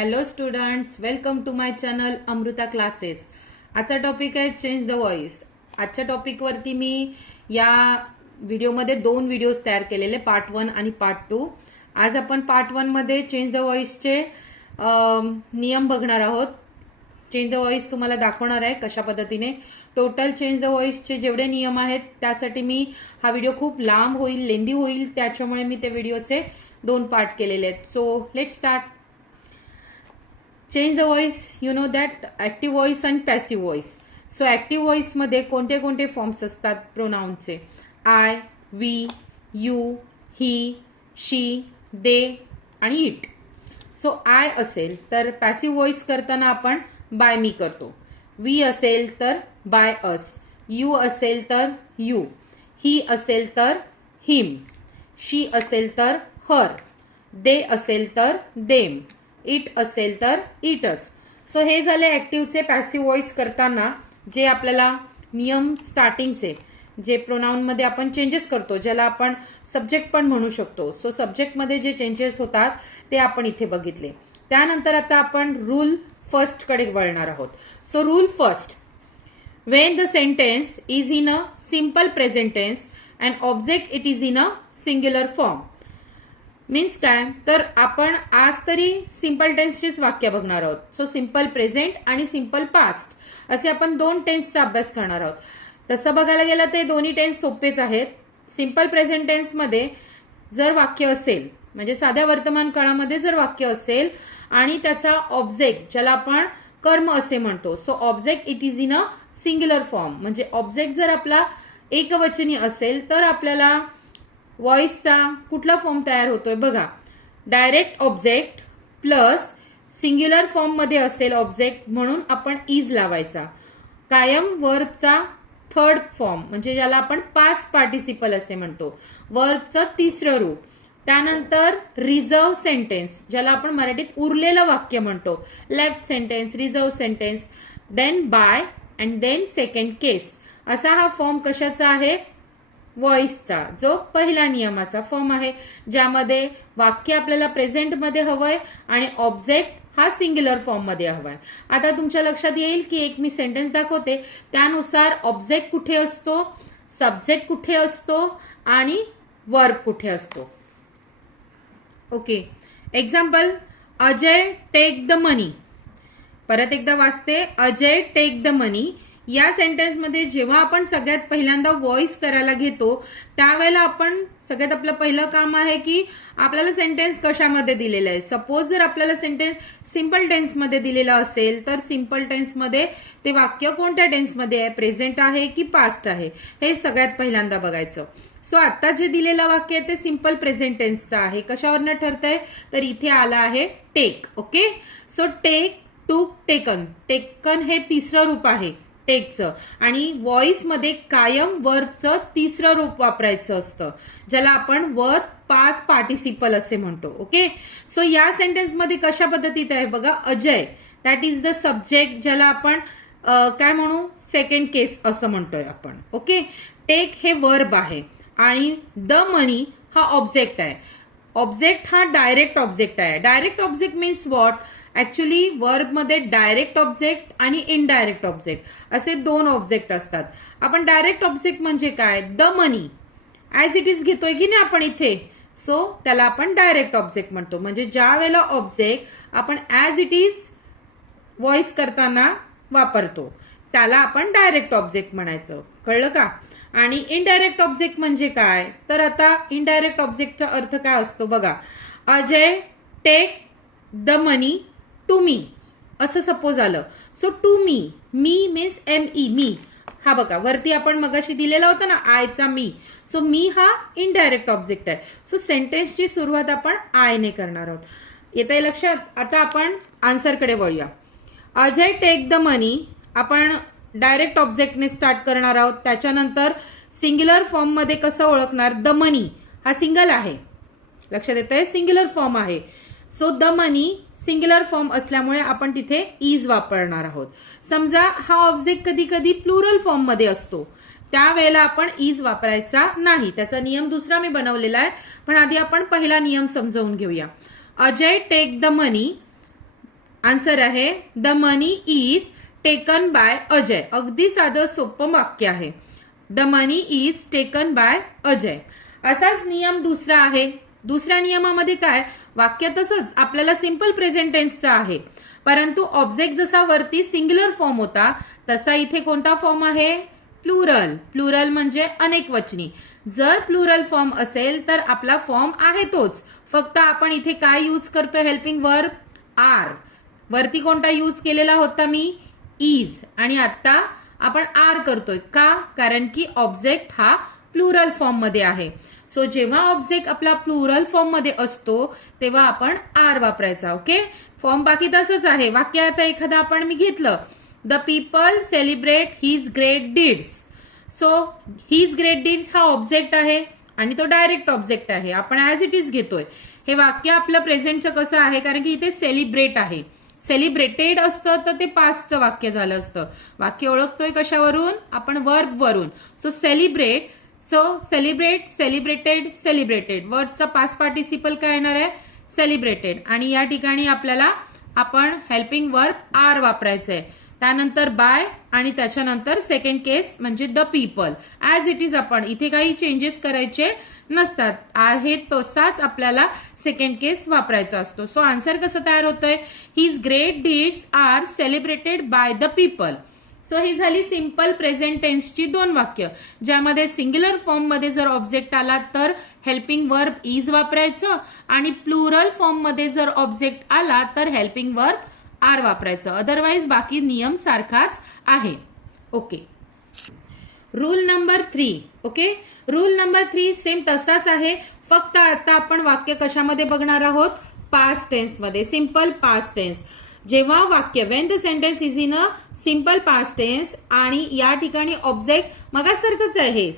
Hello students, welcome to my channel Amrita classes. आजचा topic आहे change the voice. आजच्या टॉपिकवरती मी या व्हिडिओमध्ये 2 व्हिडिओज तयार केलेले, पार्ट 1 आणि पार्ट 2. आज आपण पार्ट 1 मध्ये चेंज द व्हॉइसचे नियम बघणार आहोत. चेंज द व्हॉइस तुम्हाला दाखवणार आहे कशा पद्धतीने. टोटल चेंज द व्हॉइसचे जेवढे नियम आहेत त्यासाठी मी हा व्हिडिओ खूप लांब होईल, लेंदी होईल, त्याच्यामुळे मी ते व्हिडिओचे 2 पार्ट केलेले आहेत. So let's start. Change the voice, you know that active voice and passive voice. So active voice मध्ये कोणते कोणते फॉर्म्स असतात प्रोनाउनचे? आय, वी, यू, ही, शी, दे आणि इट. सो आय असेल तर पॅसिव्ह व्हॉइस करताना आपण बाय मी करतो. वी असेल तर बाय अस. यू असेल तर यू. ही असेल तर हिम. शी असेल तर हर. दे असेल तर देम. इट असेल तर इटच. सो हे झाले ऍक्टिव्हचे. पॅसिव्ह व्हॉइस करताना जे आपल्याला नियम स्टार्टिंगचे, जे प्रोनाउनमध्ये आपण चेंजेस करतो, ज्याला आपण सब्जेक्ट पण म्हणू शकतो. सो सब्जेक्टमध्ये जे चेंजेस होतात ते आपण इथे बघितले. त्यानंतर आता आपण रूल फर्स्ट कडे वळणार आहोत. So rule first, when the sentence is in a simple present tense and object it is in a singular form. Means काय तर आपण आज तरी सिंपल टेन्सचीच वाक्य बघणार आहोत. सो सिंपल प्रेझेंट आणि सिंपल पास्ट असे आपण 2 टेन्सचा अभ्यास करणार आहोत. तसं बघायला गेलं ते दोन्ही टेन्स सोपेच आहेत. सिंपल प्रेझेंट टेन्समध्ये जर वाक्य असेल, म्हणजे साध्या वर्तमान काळामध्ये जर वाक्य असेल आणि त्याचा ऑब्जेक्ट, ज्याला आपण कर्म असे म्हणतो, so object it is in a singular form, म्हणजे ऑब्जेक्ट जर आपला एकवचनी असेल तर आपल्याला व्हॉइसचा कुठला फॉर्म तयार होतोय बघा. Direct object plus singular form मध्ये असेल ऑब्जेक्ट म्हणून आपण इज लावायचा. कायम वर्बचा थर्ड फॉर्म, म्हणजे ज्याला आपण पास्ट पार्टिसिपल असे म्हणतो, वर्बचं तिसरं रूप. त्यानंतर रिझर्व सेंटेन्स, ज्याला आपण मराठीत उरलेलं वाक्य म्हणतो, left sentence, reserve sentence, then by and then second case. असा हा फॉर्म कशाचा आहे? व्हॉइसचा, जो पहिला नियमाचा फॉर्म आहे, ज्यामध्ये वाक्य आपल्याला प्रेझेंटमध्ये हवंय आणि ऑब्जेक्ट हा सिंग्युलर फॉर्म मध्ये हवाय. आता तुमच्या लक्षात येईल की एक मी सेंटेन्स दाखवते, त्यानुसार ऑब्जेक्ट कुठे असतो, सब्जेक्ट कुठे असतो आणि वर्ब कुठे असतो. Okay, example, Ajay take the money. परत एकदा वाचते, अजय टेक द मनी. या सेंटेन्समध्ये जेव्हा आपण सगळ्यात पहिल्यांदा व्हॉइस करायला घेतो त्यावेळेला आपण सगळ्यात आपलं पहिलं काम आहे की आपल्याला सेंटेन्स कशामध्ये दिलेलं आहे. सपोज जर आपल्याला सेंटेन्स सिंपल टेन्समध्ये दिलेला असेल तर सिंपल टेन्समध्ये ते वाक्य कोणत्या टेन्समध्ये आहे, प्रेझेंट आहे की पास्ट आहे, हे सगळ्यात पहिल्यांदा बघायचं. सो आता जे दिलेलं वाक्य आहे ते सिंपल प्रेझेंट टेन्सचं आहे. कशावरनं ठरतंय तर इथे आलं आहे टेक. ओके, सो टेक, टूक, टेकन. टेकन हे तिसरं रूप आहे टेकचं, आणि व्हॉइसमध्ये कायम वर्बचं तिसरं रूप वापरायचं असतं, ज्याला आपण वर्ब पास्ट पार्टिसिपल असे म्हणतो. ओके, सो या सेंटेन्समध्ये कशा पद्धतीत आहे बघा. Ajay that is the subject, ज्याला आपण काय म्हणू, सेकंड केस असं म्हणतोय आपण. ओके, टेक हे वर्ब आहे आणि द मनी हा ऑब्जेक्ट आहे. ऑब्जेक्ट हा डायरेक्ट ऑब्जेक्ट आहे. Direct object means what? Actually वर्बमध्ये डायरेक्ट ऑब्जेक्ट आणि इनडायरेक्ट ऑब्जेक्ट असे 2 ऑब्जेक्ट असतात. आपण डायरेक्ट ऑब्जेक्ट म्हणजे काय, the money as it is घेतोय की नाही आपण इथे, सो त्याला आपण डायरेक्ट ऑब्जेक्ट म्हणतो. म्हणजे ज्या वेळेला ऑब्जेक्ट आपण ऍज इट इज व्हॉइस करताना वापरतो त्याला आपण डायरेक्ट ऑब्जेक्ट म्हणायचं. कळलं का? आणि इनडायरेक्ट ऑब्जेक्ट म्हणजे काय, तर आता इनडायरेक्ट ऑब्जेक्टचा अर्थ काय असतो बघा. Ajay take the money to me असं सपोज आलं. So to me, me means ME, me. हा बघा वरती आपण मगाशी दिलेला होता ना आयचा मी. सो मी हा इनडायरेक्ट ऑब्जेक्ट आहे. सो सेंटेन्सची सुरुवात आपण आयने करणार आहोत. येत आहे लक्षात? आता आपण आन्सरकडे वळूया. अजय टेक द मनी आपण डायरेक्ट ऑब्जेक्टने स्टार्ट करणार आहोत. त्याच्यानंतर सिंग्युलर फॉर्म मध्ये कसं ओळखणार, द मनी हा सिंगल आहे, लक्षात येत आहे, सिंग्युलर फॉर्म आहे. So the money singular form असल्यामुळे आपण तिथे इज वापरणार आहोत. समजा हा ऑब्जेक्ट कधी कधी प्लुरल फॉर्म मध्ये असतो, त्यावेळेला आपण इज वापरायचा नाही. त्याचा नियम दुसरा मी बनवलेला आहे, पण आधी आपण पहिला नियम समजावून घेऊया. Ajay take the money answer आहे the money is taken by Ajay. अगदी साधं सोपं वाक्य आहे. The money is taken by Ajay. असाच नियम दुसरा आहे. दुसऱ्या नियमामध्ये काय, वाक्य तसंच आपल्याला सिंपल प्रेझेंट टेन्सचं आहे, परंतु ऑब्जेक्ट जसा वरती सिंग्युलर फॉर्म होता तसा इथे कोणता फॉर्म आहे, प्लुरल. प्लुरल म्हणजे अनेक वचनी. जर प्लुरल फॉर्म असेल तर आपला फॉर्म आहे तोच, फक्त आपण इथे काय यूज करतोय, हेल्पिंग वर्ब आर. वरती कोणता यूज केलेला होता मी, इज, आणि आता आपण आर करतोय का, कारण की ऑब्जेक्ट हा प्लुरल फॉर्म मध्ये आहे. सो जेव्हा ऑब्जेक्ट आपला प्लुरल फॉर्म मध्ये असतो तेव्हा आपण आर वापरायचा. ओके, फॉर्म बाकी तसंच आहे. वाक्य आता एखादं आपण मी घेतलं, the people celebrate his great deeds. So his great deeds हा ऑब्जेक्ट आहे आणि तो डायरेक्ट ऑब्जेक्ट आहे, आपण ॲज इट इज घेतोय. हे वाक्य आपलं प्रेझेंटचं कसं आहे, कारण की इथे सेलिब्रेट आहे. सेलिब्रेटेड असतं तर ते पास्टचं वाक्य झालं असतं. वाक्य ओळखतोय कशावरून, आपण वर्ब वरून. So celebrate, so celebrate, celebrated, celebrated. वर्डचा पास्ट पार्टिसिपल काय येणार आहे, सेलिब्रेटेड. आणि या ठिकाणी आपल्याला आपण हेल्पिंग वर्ब आर वापरायचं आहे. त्यानंतर बाय आणि त्याच्यानंतर सेकंड केस म्हणजे the people. As it is आपण इथे काही चेंजेस करायचे नसतात, आहे तसाच आपल्याला सेकंड केस वापरायचा असतो. सो आन्सर कसं तयार होतंय, his great deeds are celebrated by the people. So ही झाली सिंपल प्रेझेंट टेन्सची दोन वाक्य, ज्यामध्ये सिंग्युलर फॉर्म मध्ये जर ऑब्जेक्ट आला तर हेल्पिंग वर्ब इज वापरायचं आणि प्लुरल फॉर्म मध्ये जर ऑब्जेक्ट आला तर हेल्पिंग वर्ब आर वापरायचं. अदरवाइज बाकी नियम सारखाच आहे. Okay, rule number 3. Okay, rule number 3 same तसाच आहे, फक्त आता आपण वाक्य कशामध्ये बघणार आहोत, पास्ट टेन्स मध्ये, सिंपल पास्ट टेन्स. जेव्हा वाक्य when the sentence is in a simple past tense आणि या ठिकाणी ऑब्जेक्ट मगासारखंच आहे,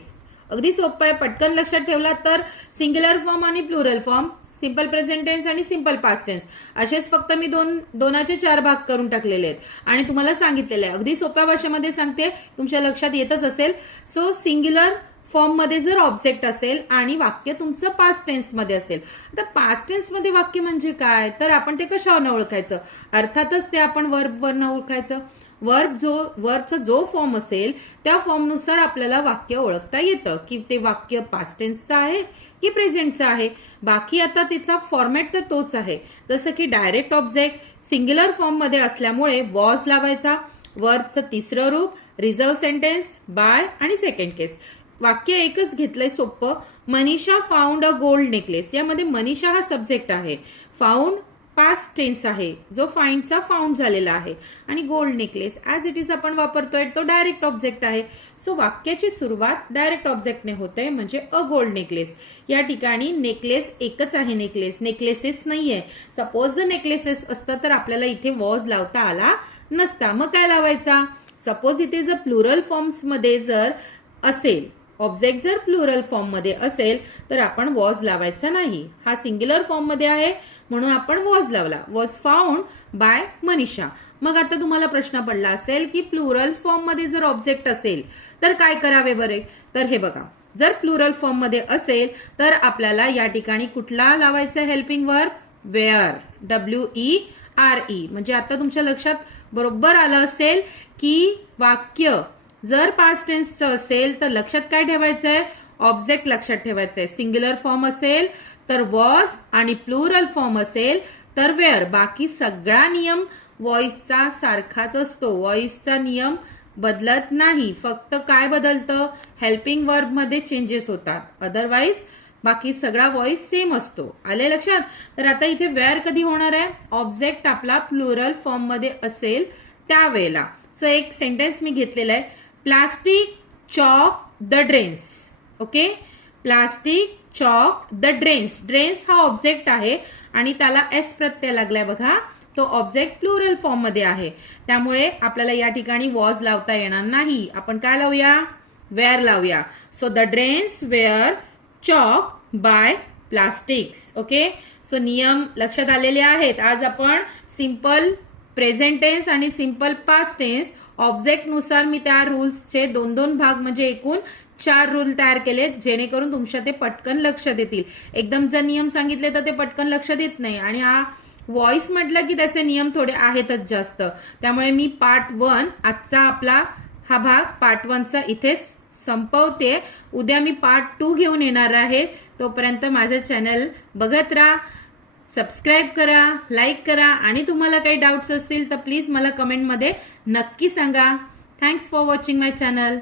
अगदी सोपं आहे, पटकन लक्षात ठेवला तर सिंग्युलर फॉर्म आणि plural form, simple present tense आणि सिंपल पास्ट टेन्स असेच फक्त मी दोनाचे 4 भाग करून टाकलेले आहेत आणि तुम्हाला सांगितलेले आहे. अगदी सोप्या भाषेमध्ये सांगते, तुमच्या लक्षात येतच असेल. सो सिंग्युलर फॉर्म मध्ये जर ऑब्जेक्ट असेल आणि वाक्य तुमचं पास्ट टेन्स मध्ये असेल, आता पास्ट टेन्स मध्ये वाक्य म्हणजे काय, तर आपण ते कशावरनं ओळखायचं, अर्थातच ते आपण वर्बवरनं ओळखायचं. वर्बचा जो फॉर्म असेल त्या फॉर्मनुसार आपल्याला वाक्य ओळखता येतं की ते वाक्य पास्ट टेन्सचं आहे की प्रेझेंटचं आहे. बाकी आता त्याचा फॉर्मॅट तर तोच आहे. जसं की डायरेक्ट ऑब्जेक्ट सिंग्युलर फॉर्म मध्ये असल्यामुळे वॉज लावायचा. वर्बचं तिसरं रूप रिझर्व सेंटेन्स, बाय आणि सेकंड केस. वाक्य एकच घेतलंय सोपं, Manisha found a gold necklace. यामध्ये मनीषा हा सब्जेक्ट आहे, फाउंड पास्ट टेन्स आहे, जो फाइंडचा फाउंड झालेला आहे, आणि gold necklace as it is आपण वापरतोय तो डायरेक्ट ऑब्जेक्ट आहे. सो वाक्याची सुरुवात डायरेक्ट ऑब्जेक्टने होते, म्हणजे अ गोल्ड नेकलेस. या ठिकाणी नेकलेस एकच आहे, नेकलेसेस नाहीये. सपोज जर नेकलेसेस असतं तर आपल्याला इथे वॉज लावता आला नसता, मग काय लावायचा. सपोज इथे जर प्लुरल फॉर्म्स मध्ये जर असेल, ऑब्जेक्ट जर प्लुरल फॉर्म मध्ये असेल तर आपण वॉज लावायचा नाही. हा सिंग्युलर फॉर्म मध्ये आहे म्हणून आपण वॉज लावला, वॉज फाउंड बाय मनीषा. मग आता तुम्हाला प्रश्न पडला असेल की प्लुरल फॉर्म मध्ये जर ऑब्जेक्ट असेल तर काय करावे बरे. तर हे बघा, जर प्लुरल फॉर्म मध्ये असेल तर आपल्याला या ठिकाणी कुठला लावायचा हेल्पिंग वर्ब, वेअर, WERE. म्हणजे आता तुमच्या लक्षात बरोबर आलं असेल की वाक्य जर पास्ट टेन्सचं असेल तर लक्षात काय ठेवायचंय, ऑब्जेक्ट लक्षात ठेवायचंय. सिंग्युलर फॉर्म असेल तर वॉज आणि प्लुरल फॉर्म असेल तर वेअर. बाकी सगळा नियम व्हॉइसचा सारखाच असतो, व्हॉइसचा नियम बदलत नाही. फक्त काय बदलतं, हेल्पिंग वर्ब मध्ये चेंजेस होतात, अदरवाइज बाकी सगळा व्हॉइस सेम असतो. आले लक्षात. तर आता इथे वेअर कधी होणार आहे, ऑब्जेक्ट आपला प्लुरल फॉर्म मध्ये असेल त्यावेळेला. सो एक सेंटेन्स मी घेतलेला आहे, plastic chalk the drains. Okay, plastic chalk the drains. Drains हा ऑब्जेक्ट आहे आणि त्याला एस प्रत्यय लागलाय बघा, तो ऑब्जेक्ट प्लुरल फॉर्म मध्ये आहे, त्यामुळे आपल्याला या ठिकाणी वॉज लावता येणार नाही. आपण काय लावूया, वेअर लावूया. So the drains were choke by plastics. Okay, so नियम लक्षात आलेले आहेत. आज आपण सिंपल प्रेझेंट टेन्स आणि सिंपल पास्ट टेन्स ऑब्जेक्ट नुसार मी त्या रूल्सचे 2-2 भाग म्हणजे एकूण 4 रूल तयार केलेत, जेणेकरून तुमच्या ते पटकन लक्षात येतील. एकदम जर नियम सांगितले तर ते पटकन लक्षात येत नाही आणि हा व्हॉइस म्हटलं की त्याचे नियम थोडे आहेतच जास्त, त्यामुळे मी पार्ट 1 आजचा आपला हा भाग पार्ट 1चा इथेच संपवते. उद्या मी पार्ट 2 घेऊन येणार आहे. तोपर्यंत माझं चॅनल बघत राहा, सबस्क्राईब करा, लाईक करा आणि तुम्हाला काही डाऊट्स असतील तर प्लीज मला कमेंटमध्ये नक्की सांगा. Thanks for watching my channel.